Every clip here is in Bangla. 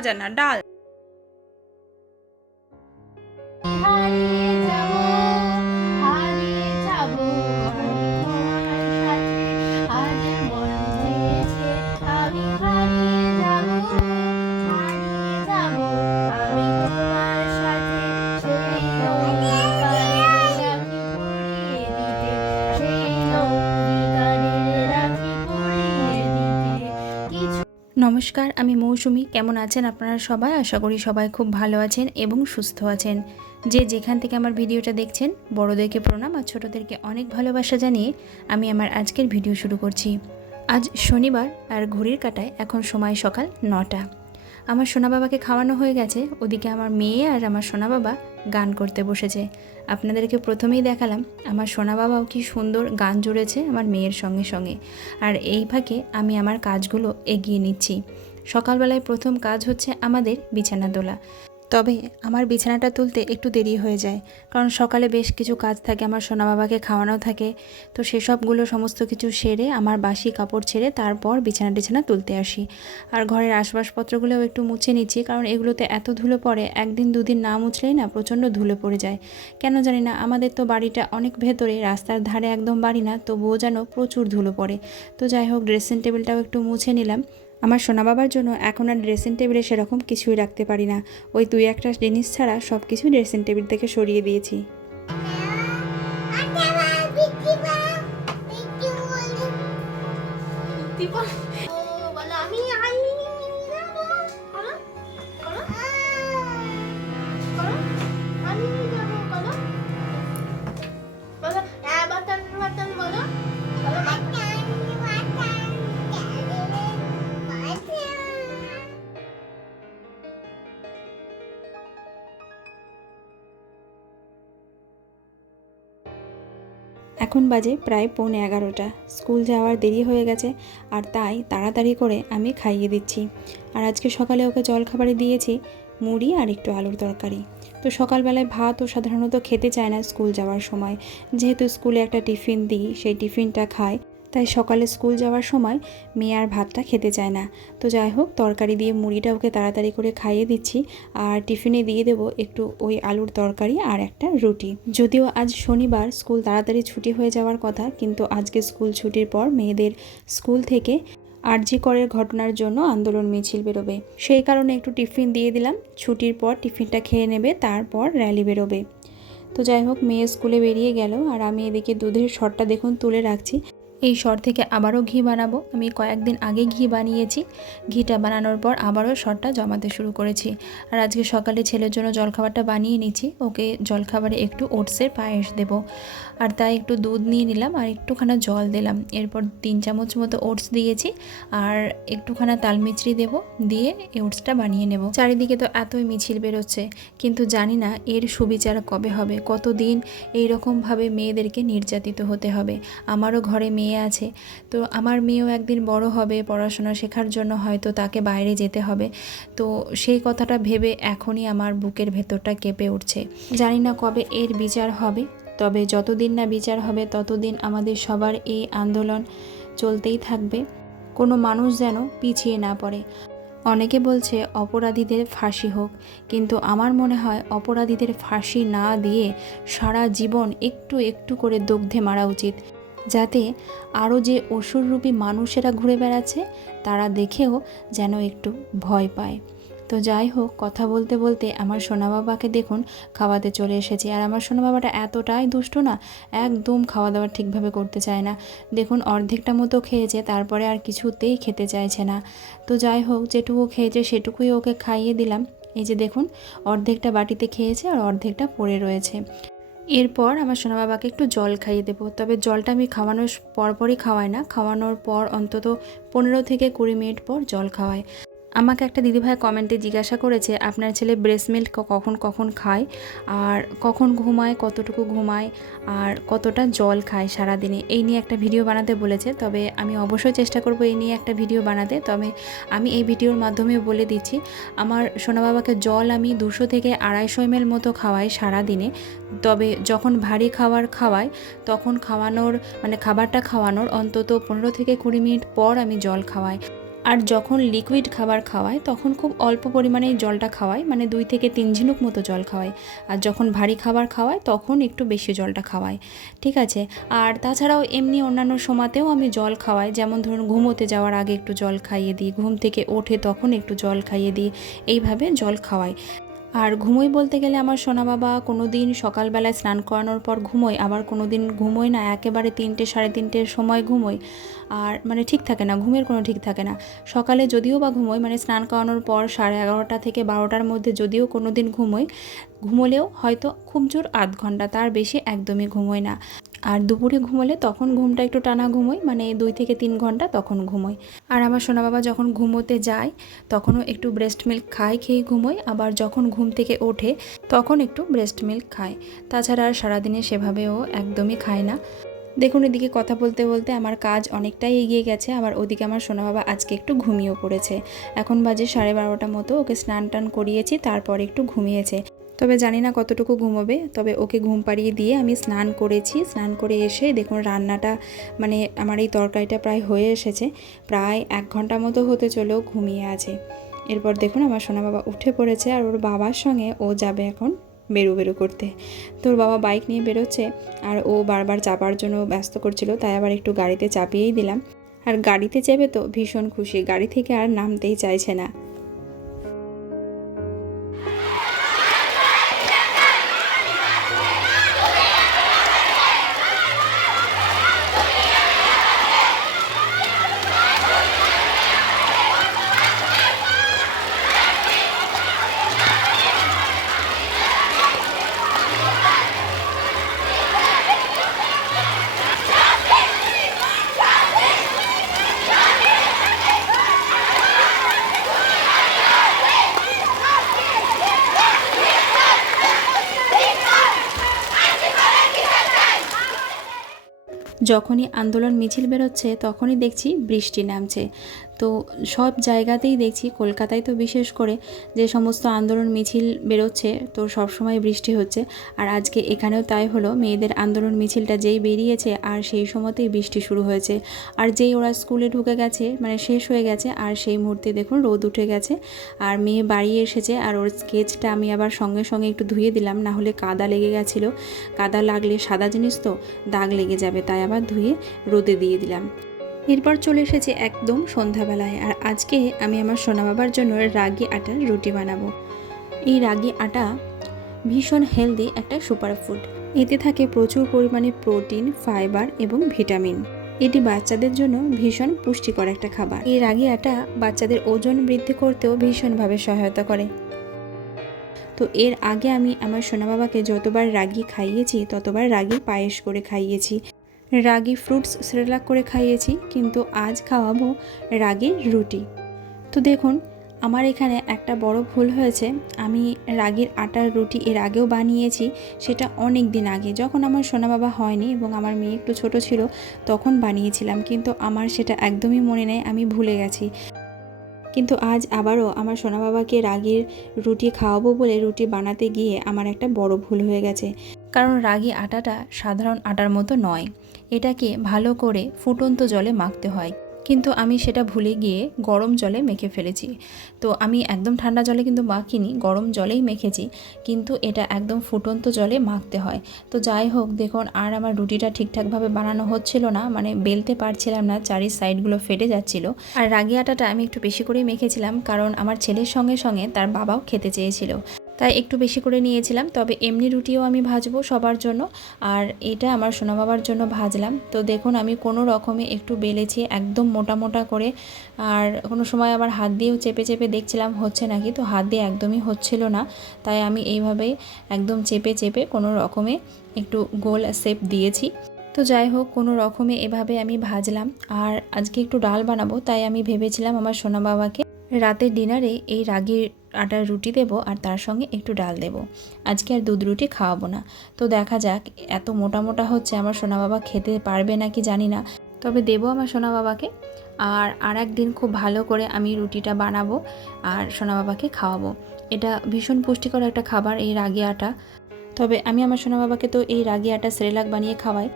আলু ভাজা না ডাল নমস্কার, আমি মৌসুমি। কেমন আছেন আপনারা সবাই? আশা করি সবাই খুব ভালো আছেন এবং সুস্থ আছেন। যে যেখান থেকে আমার ভিডিওটা দেখছেন, বড়দেরকে প্রণাম আর ছোটোদেরকে অনেক ভালোবাসা জানিয়ে আমি আমার আজকের ভিডিও শুরু করছি। আজ শনিবার আর ঘড়ির কাটায় এখন সময় সকাল নটা। আমার সোনা বাবাকে খাওয়ানো হয়ে গেছে। ওদিকে আমার মেয়ে আর আমার সোনা বাবা গান করতে বসেছে। আপনাদেরকে প্রথমেই দেখালাম, আমার সোনা বাবাও কি সুন্দর গান জুড়েছে আমার মেয়ের সঙ্গে সঙ্গে। আর এই ফাঁকে আমি আমার কাজগুলো এগিয়ে নিচ্ছি। সকালবেলায় প্রথম কাজ হচ্ছে আমাদের বিছানা তোলা তবে আমার বিছানাটা তুলতে একটু দেরি হয়ে যায়, কারণ সকালে বেশ কিছু কাজ থাকে, আমার সোনা বাবাকে খাওয়ানো থাকে। তো সেসবগুলো সমস্ত কিছু সেরে আমার বাসি কাপড় ছেড়ে তারপর বিছানা টিছানা তুলতে আসি। আর ঘরের আসবাবপত্রগুলোও একটু মুছে নিচ্ছি, কারণ এগুলোতে এত ধুলো পড়ে, একদিন দুদিন না মুছলেই না প্রচণ্ড ধুলো পড়ে যায়। কেন জানি না, আমাদের তো বাড়িটা অনেক ভেতরে, রাস্তার ধারে একদম বাড়ি না, তবুও যেন প্রচুর ধুলো পড়ে। তো যাই হোক, ড্রেসিং টেবিলটাও একটু মুছে নিলাম। আমার সোনা বাবার জন্য এখন আর ড্রেসিং টেবিলে সেরকম কিছুই রাখতে পারি না ওই দুই একটা জিনিস ছাড়া সব কিছু ড্রেসিং টেবিল থেকে সরিয়ে দিয়েছি এখন বাজে প্রায় পৌনে এগারোটা। স্কুল যাওয়ার দেরি হয়ে গেছে আর তাই তাড়াতাড়ি করে আমি খাইয়ে দিচ্ছি। আর আজকে সকালে ওকে জলখাবারে দিয়েছি, মুড়ি আর একটু আলুর তরকারি। তো সকালবেলায় ভাত ও সাধারণত খেতে চায় না স্কুল যাওয়ার সময়। যেহেতু স্কুলে একটা টিফিন দিই, সেই টিফিনটা খায়। তাই সকালে স্কুল যাওয়ার সময় মেয়ে আর ভাতটা খেতে চায় না। তো যাই হোক, তরকারি দিয়ে মুড়িটা ওকে তাড়াতাড়ি করে খাইয়ে দিচ্ছি আর টিফিনে দিয়ে দেবো একটু ওই আলুর তরকারি আর একটা রুটি। যদিও আজ শনিবার স্কুল তাড়াতাড়ি ছুটি হয়ে যাওয়ার কথা, কিন্তু আজকে স্কুল ছুটির পর মেয়েদের স্কুল থেকে আরজি করের ঘটনার জন্য আন্দোলন মিছিল বেরোবে। সেই কারণে একটু টিফিন দিয়ে দিলাম, ছুটির পর টিফিনটা খেয়ে নেবে, তারপর র্যালি বেরোবে। তো যাই হোক, মেয়ে স্কুলে বেরিয়ে গেল আর আমি এদিকে দুধের শটটা দেখুন তুলে রাখছি। এই সর থেকে আবারও ঘি বানাবো। আমি কয়েকদিন আগে ঘি বানিয়েছি। ঘিটা বানানোর পর আবারও সরটা জমাতে শুরু করেছি। আর আজকে সকালে ছেলের জন্য জলখাবারটা বানিয়ে নিচ্ছি। ওকে জলখাবারে একটু ওটসের পায়েস দেবো। আর তাই একটু দুধ নিয়ে নিলাম আর একটুখানা জল দিলাম। এরপর তিন চামচ মতো ওটস দিয়েছি। আর একটুখানা তালমিচড়ি দেবো। দিয়ে এই ওটসটা বানিয়ে নেব। চারিদিকে তো এতই মিছিল বেরোচ্ছে। কিন্তু জানি না এর সুবিচার কবে হবে। কতদিন এইরকমভাবে মেয়েদেরকে নির্যাতিত হতে হবে। আমারও ঘরে মেয়ে আছে। তো আমার মেয়েও একদিন বড় হবে, পড়াশোনা শেখার জন্য হয়তো তাকে বাইরে যেতে হবে। তো সেই কথাটা ভেবে এখনই আমার বুকের ভেতরটা কেঁপে উঠছে। জানি না কবে এর বিচার হবে, তবে যতদিন না বিচার হবে, ততদিন আমাদের সবার এই আন্দোলন চলতেই থাকবে। কোনো মানুষ যেন পিছিয়ে না পড়ে। অনেকে বলছে অপরাধীদের ফাঁসি হোক, কিন্তু আমার মনে হয় অপরাধীদের ফাঁসি না দিয়ে সারা জীবন একটু একটু করে দগ্ধে মারা উচিত। যাতে আরও যে অসুররূপী মানুষেরা ঘুরে বেড়াচ্ছে, তারা দেখেও যেন একটু ভয় পায়। তো যাই হোক, কথা বলতে বলতে আমার সোনা বাবাকে দেখুন খাওয়াতে চলে এসেছি। আর আমার সোনা বাবাটা এতটাই দুষ্ট না, একদম খাওয়া দাওয়া ঠিকভাবে করতে চায় না। দেখুন, অর্ধেকটা মতো খেয়েছে, তারপরে আর কিছুতেই খেতে চাইছে না। তো যাই হোক, যেটুকু খেয়েছে সেটুকুই ওকে খাইয়ে দিলাম। এই যে দেখুন, অর্ধেকটা বাটিতে খেয়েছে আর অর্ধেকটা পড়ে রয়েছে। এরপর আমার সোনা বাবাকে একটু জল খাইয়ে দেবো। তবে জলটা আমি খাওয়ানোর পরপরই খাওয়াই না। খাওয়ানোর পর অন্তত পনেরো থেকে কুড়ি মিনিট পর জল খাওয়াই। আমাকে একটা দিদিভাই কমেন্টে জিজ্ঞাসা করেছে, আপনার ছেলে ব্রেস্ট মিল্ক কখন কখন খায়? আর কখন ঘুমায়? কতটুকু ঘুমায়? আর কতটা জল খায় সারাদিনে? এই নিয়ে একটা ভিডিও বানাতে বলেছে, তবে আমি অবশ্যই চেষ্টা করব এই নিয়ে একটা ভিডিও বানাতে। তবে আমি এই ভিডিওর মাধ্যমে বলে দিচ্ছি, আমার সোনা বাবাকে জল আমি দুশো থেকে আড়াইশো এমএল মতো খাওয়াই সারাদিনে। তবে যখন ভারী খাবার খাওয়াই, তখন খাওয়ানোর মানে খাবারটা খাওয়ানোর অন্তত পনেরো থেকে কুড়ি মিনিট পর আমি জল খাওয়াই। আর যখন লিকুইড খাবার খাওয়ায়, তখন খুব অল্প পরিমাণে জলটা খাওয়ায় মানে দুই থেকে তিন ঝিনুক মতো জল খাওয়ায়। আর যখন ভারী খাবার খাওয়ায়, তখন একটু বেশি জলটা খাওয়ায়। ঠিক আছে? আর তাছাড়াও এমনি অন্যান্য সময়তেও আমি জল খাওয়াই, যেমন ধরুন ঘুমোতে যাওয়ার আগে একটু জল খাইয়ে দিই, ঘুম থেকে ওঠে তখন একটু জল খাইয়ে দিই, এইভাবে জল খাওয়াই। আর ঘুমোই বলতে গেলে আমার সোনা বাবা কোনো দিন সকালবেলায় স্নান করানোর পর ঘুমোয়, আবার কোনো দিন ঘুমোয় না, একেবারে তিনটে সাড়ে তিনটের সময় ঘুমোয়। আর মানে ঠিক থাকে না, ঘুমের কোনো ঠিক থাকে না। সকালে যদিও বা ঘুমোয় মানে স্নান করানোর পর সাড়ে এগারোটা থেকে বারোটার মধ্যে যদিও কোনো দিন ঘুমোয়, ঘুমোলেও হয়তো খুব জোর আধ ঘণ্টা, তার বেশি একদমই ঘুমোয় না। আর দুপুরে ঘুমোলে তখন ঘুমটা একটু টানা ঘুমোয় মানে দুই থেকে তিন ঘণ্টা তখন ঘুমোয় আর আমার সোনা বাবা যখন ঘুমোতে যায়, তখনও একটু ব্রেস্ট মিল্ক খায় খেয়ে ঘুমোয় আবার যখন ঘুম থেকে ওঠে, তখন একটু ব্রেস্ট মিল্ক খায় তাছাড়া আর সারাদিনে সেভাবেও একদমই খায় না। দেখুন, এদিকে কথা বলতে বলতে আমার কাজ অনেকটাই এগিয়ে গেছে। আবার ওদিকে আমার সোনা বাবা আজকে একটু ঘুমিয়েও পড়েছে। এখন বাজে সাড়ে বারোটা মতো, ওকে স্নান টান করিয়েছি, তারপর একটু ঘুমিয়েছে। তবে জানি না কতটুকু ঘুমোবে, তবে ওকে ঘুম পাড়িয়ে দিয়ে আমি স্নান করেছি। স্নান করে এসে দেখুন রান্নাটা মানে আমার এই তরকারিটা প্রায় হয়ে এসেছে, প্রায় এক ঘণ্টা মতো হতে চলেও ঘুমিয়ে আছে। এরপর দেখুন আমার সোনা বাবা উঠে পড়েছে আর ওর বাবার সঙ্গে ও যাবে এখন বেরু বেরু করতে। তোর বাবা বাইক নিয়ে বেরোচ্ছে আর ও বারবার চাপার জন্য ব্যস্ত করছিল, তাই আবার একটু গাড়িতে চাপিয়েই দিলাম। আর গাড়িতে চেপে তো ভীষণ খুশি, গাড়ি থেকে আর নামতেই চাইছে না। যখনই আন্দোলন মিছিল বেরোচ্ছে তখনই দেখছি বৃষ্টি নামছে। তো সব জায়গাতেই দেখছি, কলকাতায় তো বিশেষ করে যে সমস্ত আন্দোলন মিছিল বেরোচ্ছে, তো সব সময় বৃষ্টি হচ্ছে। আর আজকে এখানেও তাই হলো, মেয়েদের আন্দোলন মিছিলটা যেই বেরিয়েছে, আর সেই সময়তেই বৃষ্টি শুরু হয়েছে। আর যেই ওরা স্কুলে ঢুকে গেছে মানে শেষ হয়ে গেছে, আর সেই মুহূর্তে দেখুন রোদ উঠে গেছে। আর মেয়ে বাড়ি এসেছে, আর ওর স্কেচটা আমি আবার সঙ্গে সঙ্গে একটু ধুয়ে দিলাম, না হলে কাদা লেগে গেছিল। কাদা লাগলে সাদা জিনিস তো, দাগ লেগে যাবে, তাই আবার ধুয়ে রোদে দিয়ে দিলাম। এরপর চলে এসেছে একদম সন্ধ্যাবেলায়। আর আজকে আমি আমার সোনা বাবার জন্য রাগি আটার রুটি বানাবো। এই রাগি আটা ভীষণ হেলদি একটা সুপার ফুড। এতে থাকে প্রচুর পরিমাণে প্রোটিন, ফাইবার এবং ভিটামিন। এটি বাচ্চাদের জন্য ভীষণ পুষ্টিকর একটা খাবার। এই রাগি আটা বাচ্চাদের ওজন বৃদ্ধি করতেও ভীষণভাবে সহায়তা করে। তো এর আগে আমি আমার সোনা বাবাকে যতবার রাগি খাইয়েছি, ততবার রাগি পায়েস করে খাইয়েছি। রাগি ফ্রুটস সেরেলাক করে খাইয়েছি, কিন্তু আজ খাওয়াবো রাগির রুটি। তো দেখুন, আমার এখানে একটা বড় ভুল হয়েছে। আমি রাগির আটার রুটি এর আগেও বানিয়েছি, সেটা অনেক দিন আগে। যখন আমার সোনা বাবা হয়নি এবং আমার মেয়ে একটু ছোট ছিল, তখন বানিয়েছিলাম, কিন্তু আমার সেটা একদমই মনে নেই, আমি ভুলে গেছি। কিন্তু আজ আবারও আমার সোনা বাবাকে রাগির রুটি খাওয়াবো বলে রুটি বানাতে গিয়ে আমার একটা বড় ভুল হয়ে গেছে। কারণ রাগি আটাটা সাধারণ আটার মতো নয়। এটাকে ভালো করে ফুটন্ত জলে মাখতে হয়। কিন্তু আমি সেটা ভুলে গিয়ে গরম জলে মেখে ফেলেছি। তো আমি একদম ঠান্ডা জলে কিন্তু মাখিনি, গরম জলেই মেখেছি। কিন্তু এটা একদম ফুটন্ত জলে মাখতে হয়। তো যাই হোক, দেখুন, আর আমার রুটিটা ঠিকঠাকভাবে বানানো হচ্ছিল না মানে বেলতে পারছিলাম না চারি সাইডগুলো ফেটে যাচ্ছিল। আর রাগি আটাটা আমি একটু বেশি করেই মেখেছিলাম, কারণ আমার ছেলের সঙ্গে সঙ্গে তার বাবাও খেতে চেয়েছিল। তাই একটু বেশি করে নিয়েছিলাম। তবে এমনি রুটিও আমি ভাজবো সবার জন্য। আর এটা আমার সোনা বাবার জন্য ভাজলাম। তো দেখুন, আমি কোনো রকমে একটু বেলেছি, একদম মোটা মোটা করে। আর কোনো সময় আবার হাত দিয়েও চেপে চেপে দেখছিলাম হচ্ছে নাকি, তো হাত দিয়ে একদমই হচ্ছিল না। তাই আমি এইভাবেই একদম চেপে চেপে কোনো রকমে একটু গোল শেপ দিয়েছি। তো যাই হোক, কোনো রকমে এভাবে আমি ভাজলাম। আর আজকে একটু ডাল বানাবো, তাই আমি ভেবেছিলাম আমার সোনা বাবাকে রাতের ডিনারে এই রাগির আটার রুটি দেবো আর তার সঙ্গে একটু ডাল দেবো। আজকে আর দুধ রুটি খাওয়াবো না। তো দেখা যাক, এত মোটা মোটা হচ্ছে আমার সোনা বাবা খেতে পারবে নাকি জানি না। তবে দেবো আমার সোনা বাবাকে। আর আর একদিন খুব ভালো করে আমি রুটিটা বানাবো আর সোনা বাবাকে খাওয়াবো। এটা ভীষণ পুষ্টিকর একটা খাবার এই রাগি আটা। তবে আমি আমার সোনা বাবাকে তো এই রাগি আটা সেরেলাক বানিয়ে খাওয়াই।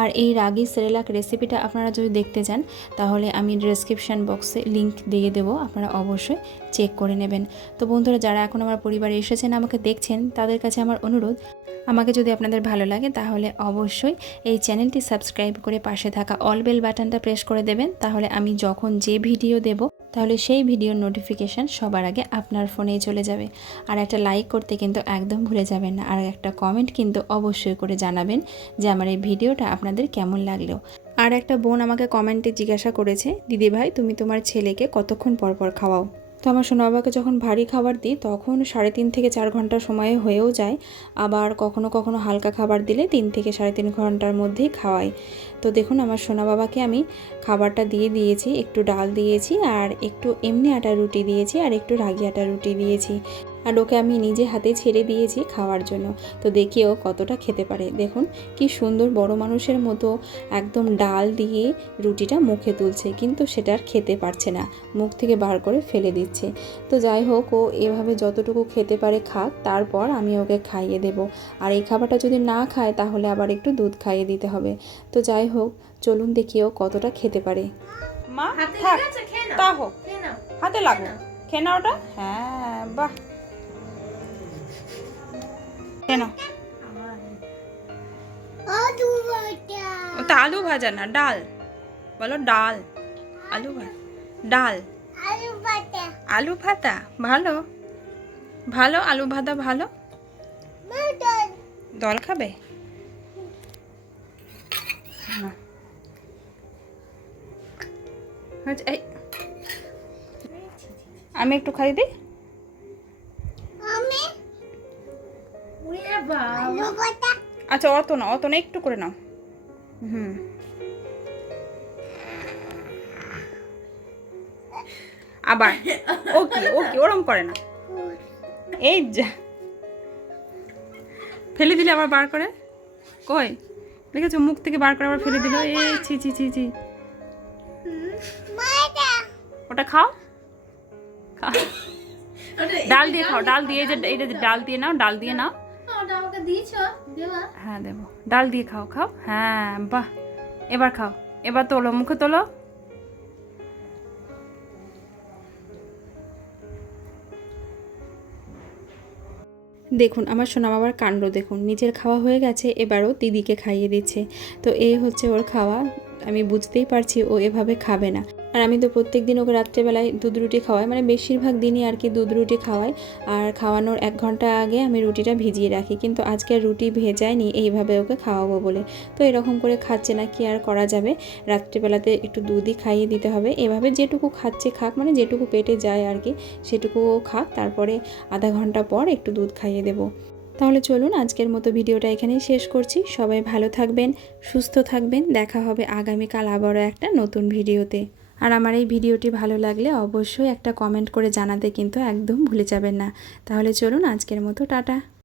আর এই রাগি সেরেলাক রেসিপিটা আপনারা যদি দেখতে চান, তাহলে আমি ডিসক্রিপশান বক্সে লিংক দিয়ে দেবো, আপনারা অবশ্যই চেক করে নেবেন। তো বন্ধুরা, যারা এখন আমার পরিবারে এসেছেন, আমাকে দেখছেন, তাদের কাছে আমার অনুরোধ, আমাকে যদি আপনাদের ভালো লাগে, তাহলে অবশ্যই এই চ্যানেলটি সাবস্ক্রাইব করে পাশে থাকা অল বেল বাটনটা প্রেস করে দেবেন, তাহলে আমি যখন যে ভিডিও দেব তাহলে সেই ভিডিওর নোটিফিকেশান সবার আগে আপনার ফোনেই চলে যাবে। আর একটা লাইক করতে কিন্তু একদম ভুলে যাবেন না। আর একটা কমেন্ট কিন্তু অবশ্যই করে জানাবেন যে আমার এই ভিডিওটা আপনাদের কেমন লাগল। আর একটা বোন আমাকে কমেন্টে জিজ্ঞাসা করেছে দিদি ভাই তুমি তোমার ছেলেকে কতক্ষণ পরপর পর খাওয়াও? তো আমার সোনাবাকে যখন ভারী খাবার দিই, তখন সাড়ে তিন থেকে চার ঘণ্টা সময় হয়েও যায়। আবার কখনো কখনো হালকা খাবার দিলে তিন থেকে সাড়ে তিন ঘণ্টার মধ্যেই খাওয়াই। তো দেখুন, আমার সোনা বাবাকে আমি খাবারটা দিয়ে দিয়েছি, একটু ডাল দিয়েছি আর একটু এমনি আটা রুটি দিয়েছি আর একটু রাগি আটা রুটি দিয়েছি। আর ওকে আমি নিজে হাতে ছেড়ে দিয়েছি খাওয়ার জন্য। তো দেখিও কতটা খেতে পারে। দেখুন কি সুন্দর বড় মানুষের মতো একদম ডাল দিয়ে রুটিটা মুখে তুলছে কিন্তু সেটা আর খেতে পারছে না। মুখ থেকে বার করে ফেলে দিচ্ছে। তো যাই হোক ও এভাবে যতটুকু খেতে পারে খাক তারপর আমি ওকে খাইয়ে দেব। আর এই খাবারটা যদি না খায় তাহলে আবার একটু দুধ খাইয়ে দিতে হবে। তো যাই হোক চলুন দেখি ও কতটা খেতে পারে। মা থাক। তা হোক। হাতে লাগো খেয়ে নাও। ওটা হ্যাঁ বাহ। কেন? ওটা আলু ভাজা না ডাল। বলো ডাল। আলু ভাজা। ডাল। আলু ভাতা ভালো। ভালো? আলু ভাতা ভালো? দল খাবে। আচ্ছা, আমি একটু খাই দিই? আচ্ছা অত না অত না একটু করে নাও। হুম। আবার। ওকে ওকে ওরম করে না। এই যা। ফেলে দিলে আবার বার করে? কই? দেখেছ মুখ থেকে বার করে আবার ফেলে দিল? এই ছি ছি ছি ছি। ওটা খাও। খাও। ডাল দিয়ে খাও ডাল দিয়ে যে যে ডাল দিয়ে নাও ডাল দিয়ে নাও। আমাকে দিয়েছ? দেবা। হ্যাঁ দেবো। ডাল দিয়ে খাও খাও। হ্যাঁ বাহ। এবার খাও। এবার তোলো মুখে তোলো। দেখুন আমার সোনা বাবার কাণ্ড দেখুন। নিজের খাওয়া হয়ে গেছে এবারও দিদিকে খাইয়ে দিচ্ছে। তো এই হচ্ছে ওর খাওয়া। আমি বুঝতেই পারছি ও এভাবে খাবে না। আর আমি তো প্রত্যেক দিন ওকে রাত্রেবেলায় দুধ রুটি খাওয়াই। মানে বেশিরভাগ দিনই আর কি দুধ রুটি খাওয়াই। আর খাওয়ানোর এক ঘণ্টা আগে আমি রুটিটা ভিজিয়ে রাখি। কিন্তু আজকে রুটি ভেজাইনি এইভাবে ওকে খাওয়াবো বলে। তো এরকম করে খাচ্ছে না কি আর করা যাবে? রাত্রিবেলাতে একটু দুধই খাইয়ে দিতে হবে। এভাবে যেটুকু খাচ্ছে খাক মানে যেটুকু পেটে যায় আর কি সেটুকু খাক। তারপরে আধা ঘণ্টা পর একটু দুধ খাইয়ে দেবো। তাহলে চলুন, আজকের মতো ভিডিওটা এখানেই শেষ করছি। সবাই ভালো থাকবেন, সুস্থ থাকবেন। দেখা হবে আগামীকাল আবারও একটা নতুন ভিডিওতে। আর আমার এই ভিডিওটি ভালো লাগলে অবশ্যই একটা কমেন্ট করে জানাতে কিন্তু একদম ভুলে যাবেন না। তাহলে চলুন আজকের মতো, টাটা।